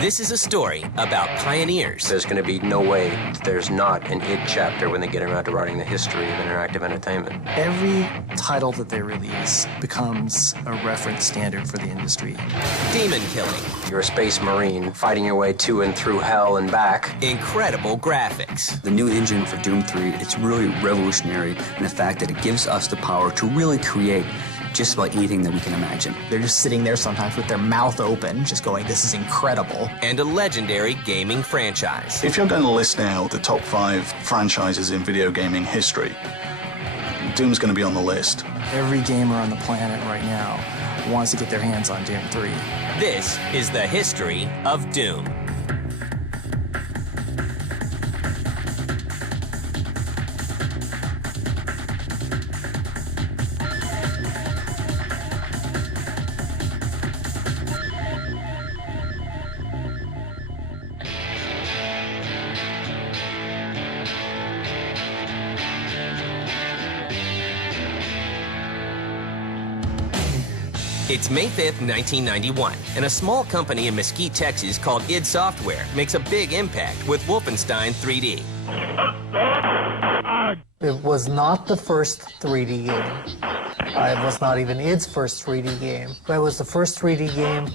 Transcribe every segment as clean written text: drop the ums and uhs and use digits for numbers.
This is a story about pioneers. There's going to be no way that there's not an id chapter when they get around to writing the history of interactive entertainment. Every title that they release becomes a reference standard for the industry. Demon killing. You're a space marine fighting your way to and through hell and back. Incredible graphics. The new engine for Doom 3, it's really revolutionary in the fact that it gives us the power to really create just about anything that we can imagine. They're just sitting there sometimes with their mouth open, just going, this is incredible. And a legendary gaming franchise. If you're going to list now the top 5 franchises in video gaming history, Doom's going to be on the list. Every gamer on the planet right now wants to get their hands on Doom 3. This is the history of Doom. It's May 5th, 1991, and a small company in Mesquite, Texas called id Software makes a big impact with Wolfenstein 3D. It was not the first 3D game. It was not even id's first 3D game. But it was the first 3D game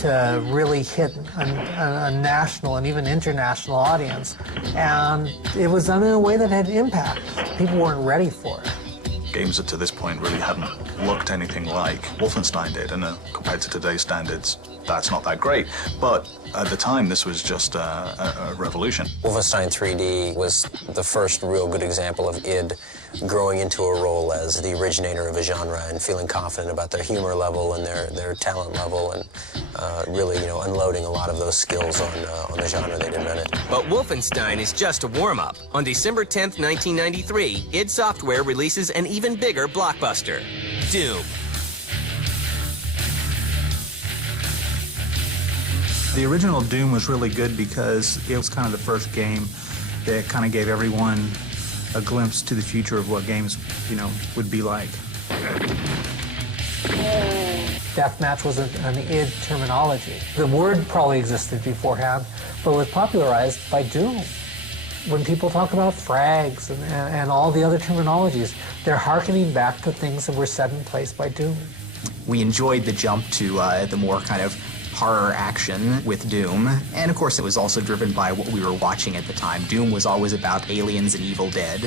to really hit a national and even international audience. And it was done in a way that had impact. People weren't ready for it. Games that to this point really hadn't looked anything like Wolfenstein did, and compared to today's standards, that's not that great. But at the time, this was just a revolution. Wolfenstein 3D was the first real good example of id growing into a role as the originator of a genre and feeling confident about their humor level and their talent level, and really, unloading a lot of those skills on the genre they'd invented. But Wolfenstein is just a warm-up. On December 10th, 1993, id Software releases an even bigger blockbuster, Doom. The original Doom was really good because it was kind of the first game that kind of gave everyone a glimpse to the future of what games, would be like. Deathmatch was an id terminology. The word probably existed beforehand, but was popularized by Doom. When people talk about frags and all the other terminologies, they're hearkening back to things that were set in place by Doom. We enjoyed the jump to the more kind of horror action with Doom, and of course it was also driven by what we were watching at the time. Doom was always about aliens and Evil Dead.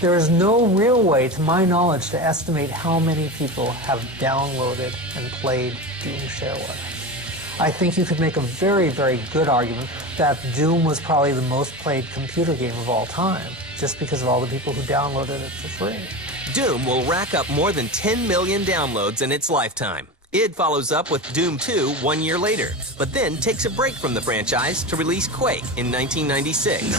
There is no real way, to my knowledge, to estimate how many people have downloaded and played Doom Shareware. I think you could make a very, very good argument that Doom was probably the most played computer game of all time, just because of all the people who downloaded it for free. Doom will rack up more than 10 million downloads in its lifetime. id follows up with Doom 2 1 year later, but then takes a break from the franchise to release Quake in 1996.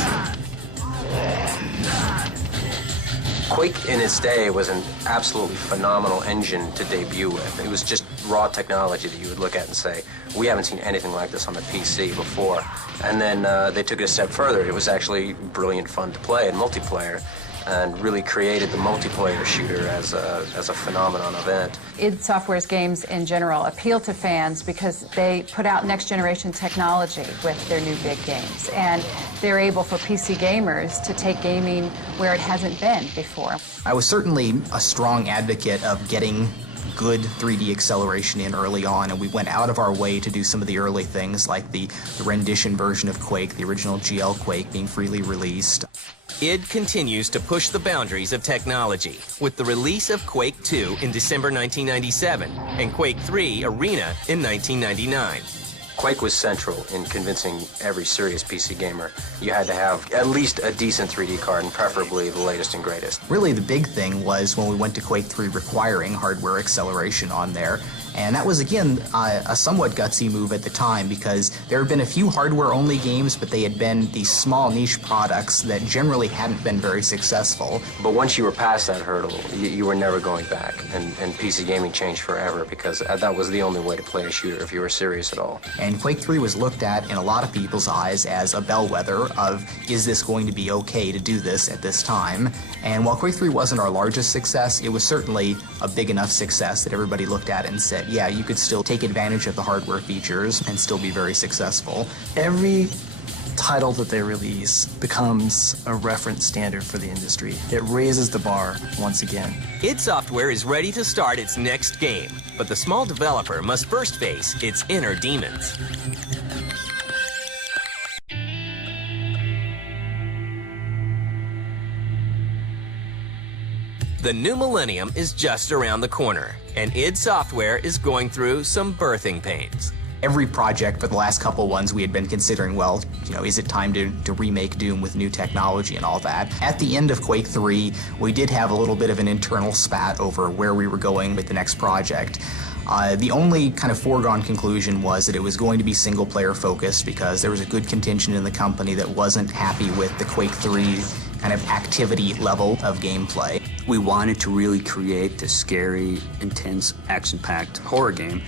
Quake in its day was an absolutely phenomenal engine to debut with. It was just raw technology that you would look at and say, we haven't seen anything like this on the PC before. And then they took it a step further. It was actually brilliant fun to play in multiplayer, and really created the multiplayer shooter as a phenomenon event. id Software's games in general appeal to fans because they put out next-generation technology with their new big games, and they're able for PC gamers to take gaming where it hasn't been before. I was certainly a strong advocate of getting good 3D acceleration in early on, and we went out of our way to do some of the early things like the rendition version of Quake, the original GL Quake, being freely released. id continues to push the boundaries of technology with the release of Quake 2 in December 1997 and Quake 3 Arena in 1999. Quake was central in convincing every serious PC gamer you had to have at least a decent 3D card, and preferably the latest and greatest. Really the big thing was when we went to Quake 3 requiring hardware acceleration on there. And that was, again, a somewhat gutsy move at the time, because there had been a few hardware-only games, but they had been these small niche products that generally hadn't been very successful. But once you were past that hurdle, you were never going back, and PC gaming changed forever, because that was the only way to play a shooter if you were serious at all. And Quake 3 was looked at in a lot of people's eyes as a bellwether of, is this going to be okay to do this at this time? And while Quake 3 wasn't our largest success, it was certainly a big enough success that everybody looked at and said, that, yeah, you could still take advantage of the hardware features and still be very successful. Every title that they release becomes a reference standard for the industry. It raises the bar once again. id Software is ready to start its next game, but the small developer must first face its inner demons. The new millennium is just around the corner, and id Software is going through some birthing pains. Every project for the last couple ones we had been considering, well, is it time to remake Doom with new technology and all that? At the end of Quake 3, we did have a little bit of an internal spat over where we were going with the next project. The only kind of foregone conclusion was that it was going to be single-player focused because there was a good contingent in the company that wasn't happy with the Quake 3 kind of activity level of gameplay. We wanted to really create this scary, intense, action-packed horror game,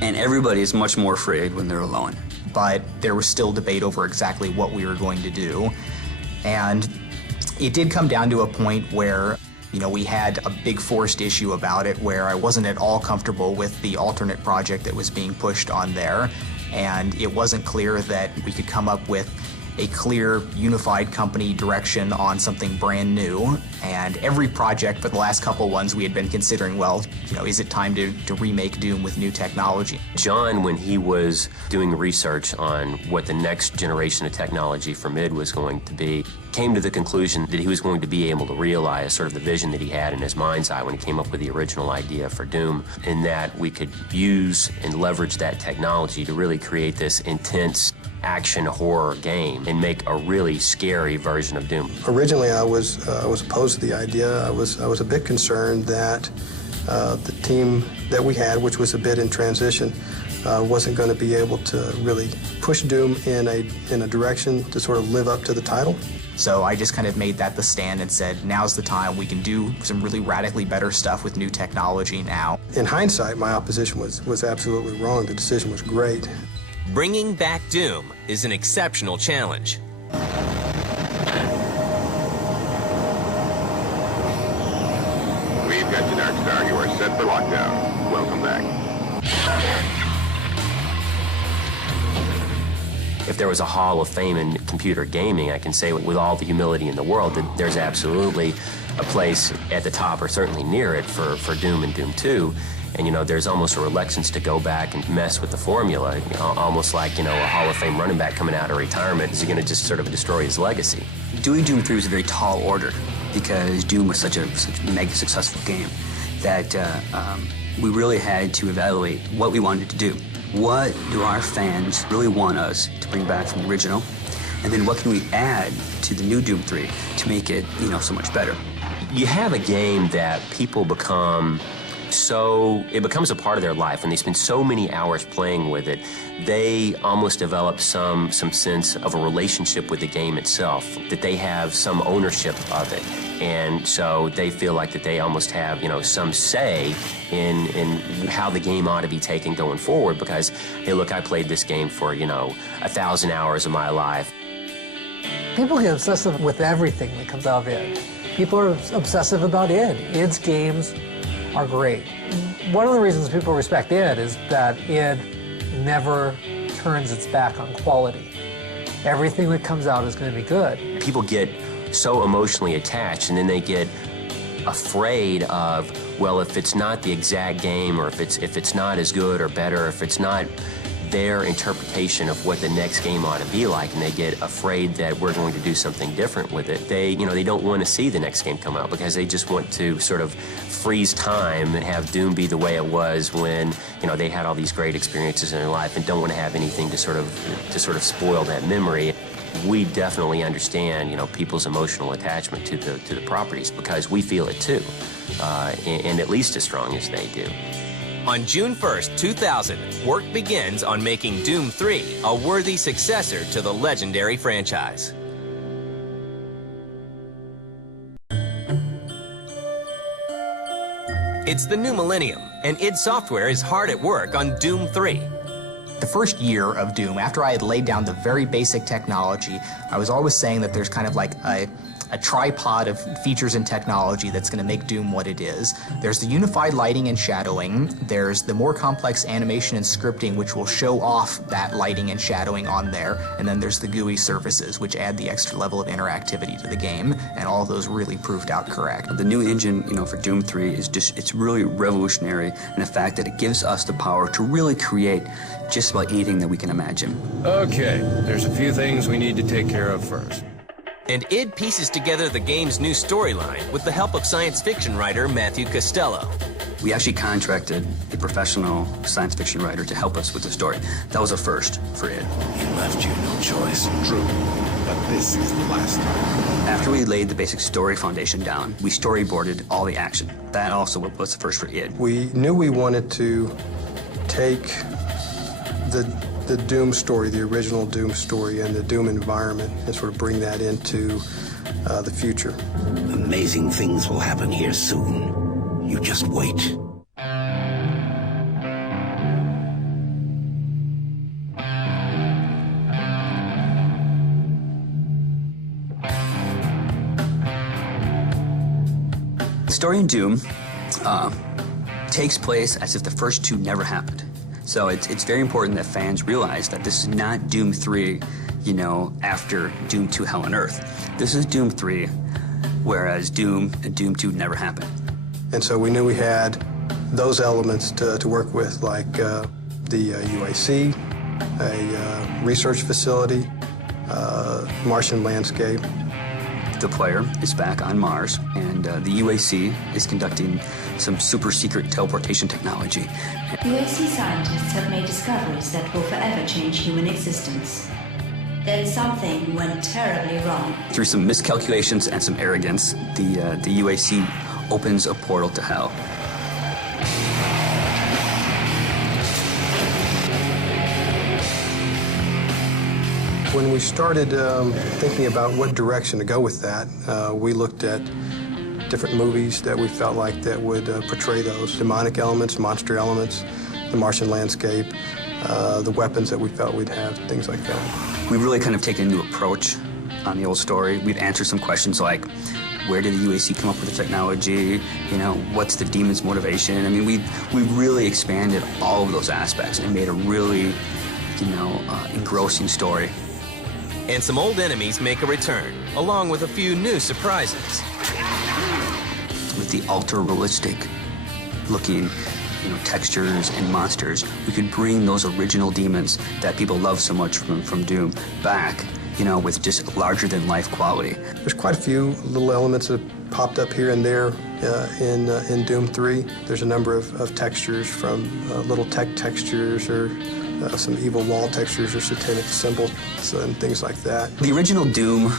and everybody is much more afraid when they're alone. But there was still debate over exactly what we were going to do, and it did come down to a point where we had a big forced issue about it where I wasn't at all comfortable with the alternate project that was being pushed on there, and it wasn't clear that we could come up with a clear, unified company direction on something brand new. And every project for the last couple ones we had been considering, well, is it time to remake Doom with new technology? John, when he was doing research on what the next generation of technology for id was going to be, came to the conclusion that he was going to be able to realize sort of the vision that he had in his mind's eye when he came up with the original idea for Doom, in that we could use and leverage that technology to really create this intense action horror game and make a really scary version of Doom. Originally, I was opposed to the idea. I was a bit concerned that the team that we had, which was a bit in transition, wasn't going to be able to really push Doom in a direction to sort of live up to the title. So I just kind of made that the stand and said, now's the time. We can do some really radically better stuff with new technology now. In hindsight, my opposition was absolutely wrong. The decision was great. Bringing back Doom is an exceptional challenge. We've got you, Dark Star. You are set for lockdown. Welcome back. If there was a Hall of Fame in computer gaming, I can say with all the humility in the world that there's absolutely a place at the top, or certainly near it, for Doom and Doom 2. And, there's almost a reluctance to go back and mess with the formula, almost like, a Hall of Fame running back coming out of retirement. Is he going to just sort of destroy his legacy? Doing Doom 3 was a very tall order because Doom was such a mega successful game that we really had to evaluate what we wanted to do. What do our fans really want us to bring back from the original? And then what can we add to the new Doom 3 to make it, so much better? You have a game that people become it becomes a part of their life, and they spend so many hours playing with it, they almost develop some sense of a relationship with the game itself, that they have some ownership of it. And so they feel like that they almost have, some say in how the game ought to be taken going forward because, hey, look, I played this game for, 1,000 hours of my life. People get obsessive with everything that comes out of id. People are obsessive about id. id's games are great. One of the reasons people respect id is that id never turns its back on quality. Everything that comes out is going to be good. People get so emotionally attached, and then they get afraid of, well, if it's not the exact game, or if it's not as good or better, if it's not their interpretation of what the next game ought to be like, and they get afraid that we're going to do something different with it. They don't want to see the next game come out because they just want to sort of freeze time and have Doom be the way it was when, they had all these great experiences in their life and don't want to have anything to sort of spoil that memory. We definitely understand, people's emotional attachment to the properties because we feel it too, and at least as strong as they do. On June 1st, 2000, work begins on making Doom 3 a worthy successor to the legendary franchise. It's the new millennium, and id Software is hard at work on Doom 3. The first year of Doom, after I had laid down the very basic technology, I was always saying that there's kind of like a tripod of features and technology that's going to make Doom what it is. There's the unified lighting and shadowing. There's the more complex animation and scripting, which will show off that lighting and shadowing on there. And then there's the GUI surfaces, which add the extra level of interactivity to the game. And all of those really proved out correct. The new engine, for Doom 3 is it's really revolutionary in the fact that it gives us the power to really create just about anything that we can imagine. Okay, there's a few things we need to take care of first. And id pieces together the game's new storyline with the help of science fiction writer Matthew Costello. We actually contracted a professional science fiction writer to help us with the story. That was a first for id. He left you no choice. True, but this is the last time. After we laid the basic story foundation down, we storyboarded all the action. That also was the first for id. We knew we wanted to take the Doom story, the original Doom story, and the Doom environment, and sort of bring that into the future. Amazing things will happen here soon. You just wait. The story in Doom takes place as if the first two never happened. So it's very important that fans realize that this is not Doom 3, after Doom 2 Hell on Earth. This is Doom 3, whereas Doom and Doom 2 never happened. And so we knew we had those elements to work with, like the UAC, a research facility, Martian landscape. The player is back on Mars, and the UAC is conducting some super secret teleportation technology. UAC scientists have made discoveries that will forever change human existence. Then something went terribly wrong. Through some miscalculations and some arrogance, the UAC opens a portal to hell. When we started thinking about what direction to go with that, we looked at different movies that we felt like that would portray those demonic elements, monster elements, the Martian landscape, the weapons that we felt we'd have, things like that. We've really kind of taken a new approach on the old story. We've answered some questions like, where did the UAC come up with the technology? What's the demon's motivation? I mean, we've really expanded all of those aspects and made a really, engrossing story. And some old enemies make a return, along with a few new surprises. With the ultra-realistic looking, textures and monsters, we could bring those original demons that people love so much from Doom back, with just larger-than-life quality. There's quite a few little elements that have popped up here and there in Doom 3. There's a number of textures, from little tech textures or some evil wall textures or satanic symbols and things like that. The original Doom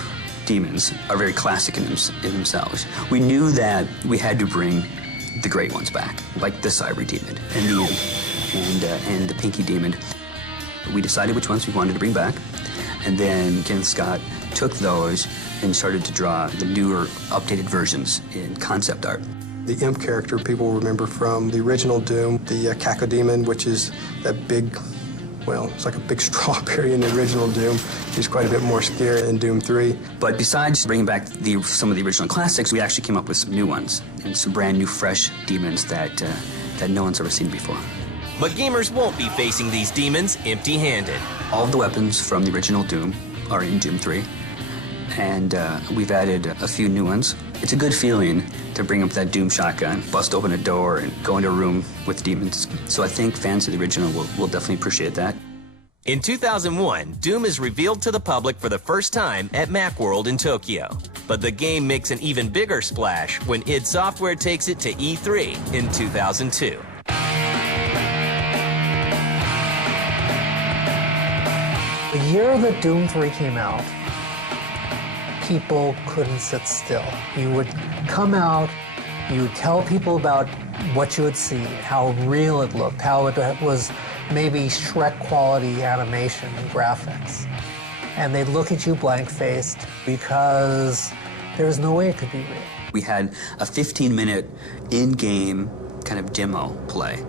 demons are very classic in themselves. We knew that we had to bring the great ones back, like the Cyber Demon and the Pinky Demon. We decided which ones we wanted to bring back, and then Kenneth Scott took those and started to draw the newer, updated versions in concept art. The imp character people remember from the original Doom, the Cacodemon, which is that big, it's like a big strawberry in the original Doom. He's quite a bit more scary in Doom 3. But besides bringing back some of the original classics, we actually came up with some new ones and some brand new, fresh demons that no one's ever seen before. But gamers won't be facing these demons empty-handed. All of the weapons from the original Doom are in Doom 3, and we've added a few new ones. It's a good feeling to bring up that Doom shotgun, bust open a door, and go into a room with demons. So I think fans of the original will definitely appreciate that. In 2001, Doom is revealed to the public for the first time at Macworld in Tokyo. But the game makes an even bigger splash when id Software takes it to E3 in 2002. The year that Doom 3 came out, people couldn't sit still. You would come out, you would tell people about what you would see, how real it looked, how it was maybe Shrek quality animation and graphics. And they'd look at you blank-faced because there was no way it could be real. We had a 15-minute in-game kind of demo play,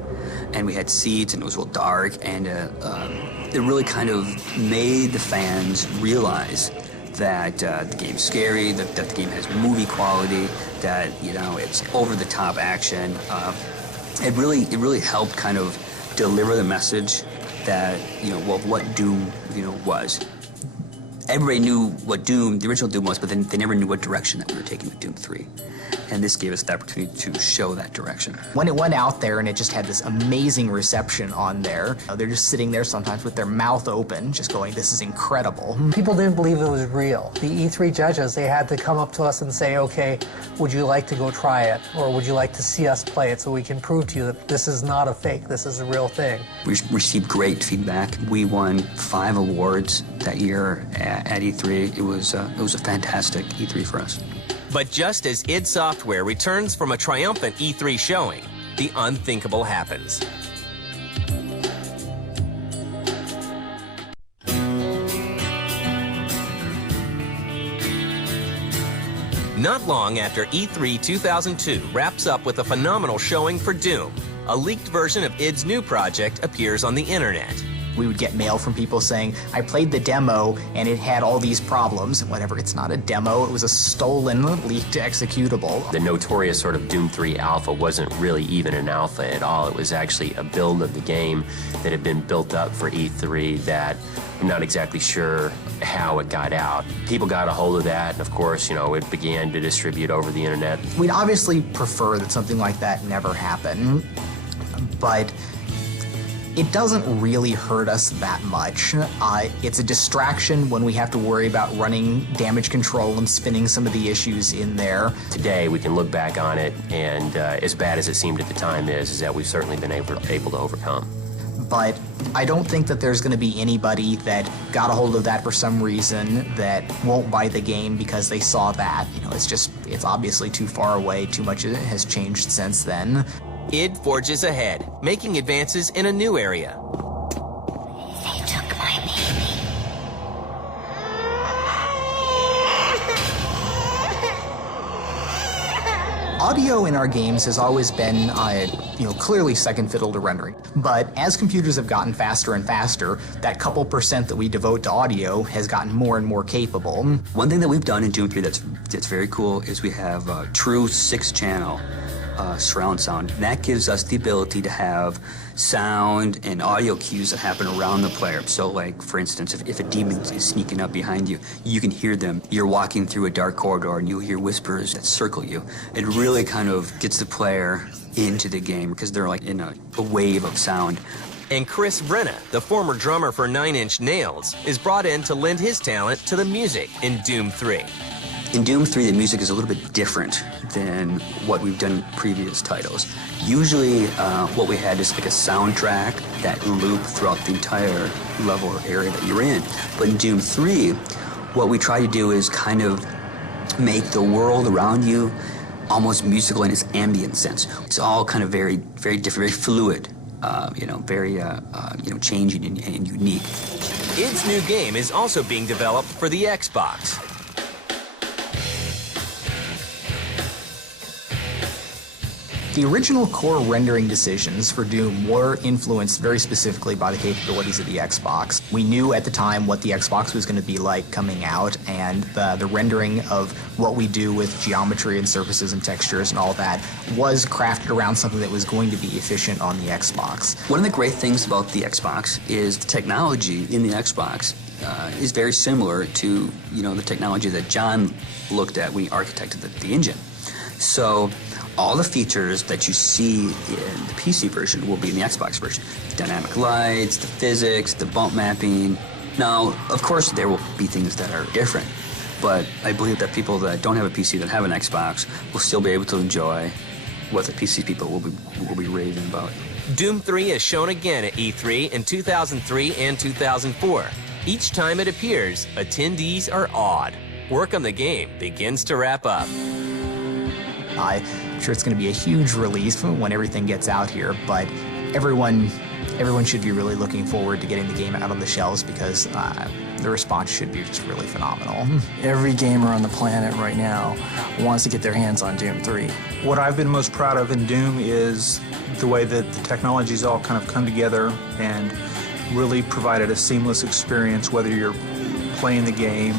and we had seats, and it was real dark, and it really kind of made the fans realize that the game's scary, that the game has movie quality, that it's over-the-top action. It really helped kind of deliver the message that what Doom was. Everybody knew what Doom, the original Doom was, but then they never knew what direction that we were taking with Doom 3. And this gave us the opportunity to show that direction. When it went out there and it just had this amazing reception on there, they're just sitting there sometimes with their mouth open, just going, this is incredible. People didn't believe it was real. The E3 judges, they had to come up to us and say, okay, would you like to go try it? Or would you like to see us play it so we can prove to you that this is not a fake, this is a real thing? We received great feedback. We won 5 awards that year at E3. It was a fantastic E3 for us. But just as id Software returns from a triumphant E3 showing, the unthinkable happens. Not long after E3 2002 wraps up with a phenomenal showing for Doom, a leaked version of id's new project appears on the internet. We would get mail from people saying, I played the demo and it had all these problems. Whatever, it's not a demo, it was a stolen, leaked executable. The notorious sort of Doom 3 alpha wasn't really even an alpha at all. It was actually a build of the game that had been built up for E3 that I'm not exactly sure how it got out. People got a hold of that, and of course, it began to distribute over the internet. We'd obviously prefer that something like that never happen, but it doesn't really hurt us that much. It's a distraction when we have to worry about running damage control and spinning some of the issues in there. Today, we can look back on it, and as bad as it seemed at the time is that we've certainly been able to overcome. But I don't think that there's going to be anybody that got a hold of that for some reason that won't buy the game because they saw that. It's obviously too far away, too much has changed since then. id forges ahead, making advances in a new area. They took my baby. Audio in our games has always been, clearly second fiddle to rendering. But as computers have gotten faster and faster, that couple percent that we devote to audio has gotten more and more capable. One thing that we've done in Doom 3 that's very cool is we have a true 6-channel surround sound. That gives us the ability to have sound and audio cues that happen around the player. So like, for instance, if a demon is sneaking up behind you, you can hear them. You're walking through a dark corridor and you'll hear whispers that circle you. It really kind of gets the player into the game because they're like in a wave of sound. And Chris Brenna, the former drummer for 9 Inch Nails, is brought in to lend his talent to the music in Doom 3. In Doom 3, the music is a little bit different than what we've done in previous titles. Usually, what we had is like a soundtrack that loop throughout the entire level or area that you're in. But in Doom 3, what we try to do is kind of make the world around you almost musical in its ambient sense. It's all kind of very, very different, very fluid, very changing and unique. id's new game is also being developed for the Xbox. The original core rendering decisions for Doom were influenced very specifically by the capabilities of the Xbox. We knew at the time what the Xbox was going to be like coming out, and the rendering of what we do with geometry and surfaces and textures and all that was crafted around something that was going to be efficient on the Xbox. One of the great things about the Xbox is the technology in the Xbox is very similar to the technology that John looked at when he architected the engine. So all the features that you see in the PC version will be in the Xbox version. Dynamic lights, the physics, the bump mapping. Now, of course, there will be things that are different, but I believe that people that don't have a PC that have an Xbox will still be able to enjoy what the PC people will be raving about. Doom 3 is shown again at E3 in 2003 and 2004. Each time it appears, attendees are awed. Work on the game begins to wrap up. I'm sure it's going to be a huge release when everything gets out here, but everyone should be really looking forward to getting the game out on the shelves because the response should be just really phenomenal. Every gamer on the planet right now wants to get their hands on Doom 3. What I've been most proud of in Doom is the way that the technologies all kind of come together and really provided a seamless experience, whether you're playing the game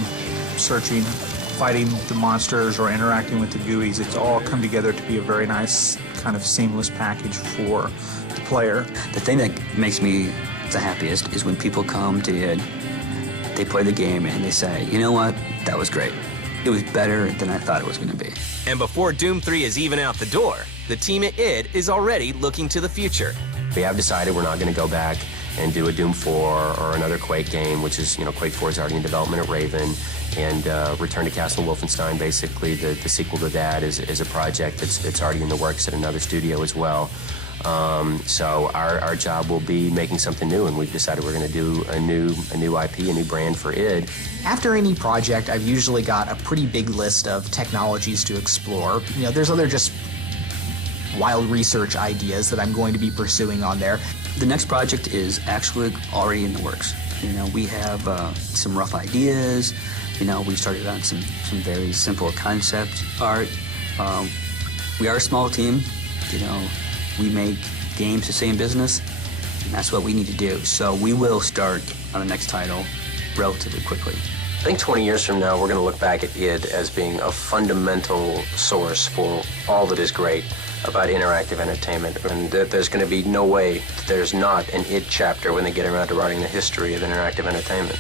searching, fighting the monsters, or interacting with the GUIs. It's all come together to be a very nice kind of seamless package for the player. The thing that makes me the happiest is when people come to id, they play the game, and they say, you know what, that was great. It was better than I thought it was going to be. And before Doom 3 is even out the door, the team at id is already looking to the future. We have decided we're not going to go back and do a Doom 4 or another Quake game, which is, Quake 4 is already in development at Raven, and Return to Castle Wolfenstein, basically the sequel to that, is a project that's already in the works at another studio as well. So our job will be making something new, and we've decided we're going to do a new IP, a new brand for id. After any project, I've usually got a pretty big list of technologies to explore. There's other just wild research ideas that I'm going to be pursuing on there. The next project is actually already in the works. We have some rough ideas. We started on some very simple concept art. We are a small team. We make games to stay in business, and that's what we need to do. So we will start on the next title relatively quickly. I think 20 years from now, we're going to look back at id as being a fundamental source for all that is great about interactive entertainment, and that there's going to be no way that there's not an id chapter when they get around to writing the history of interactive entertainment.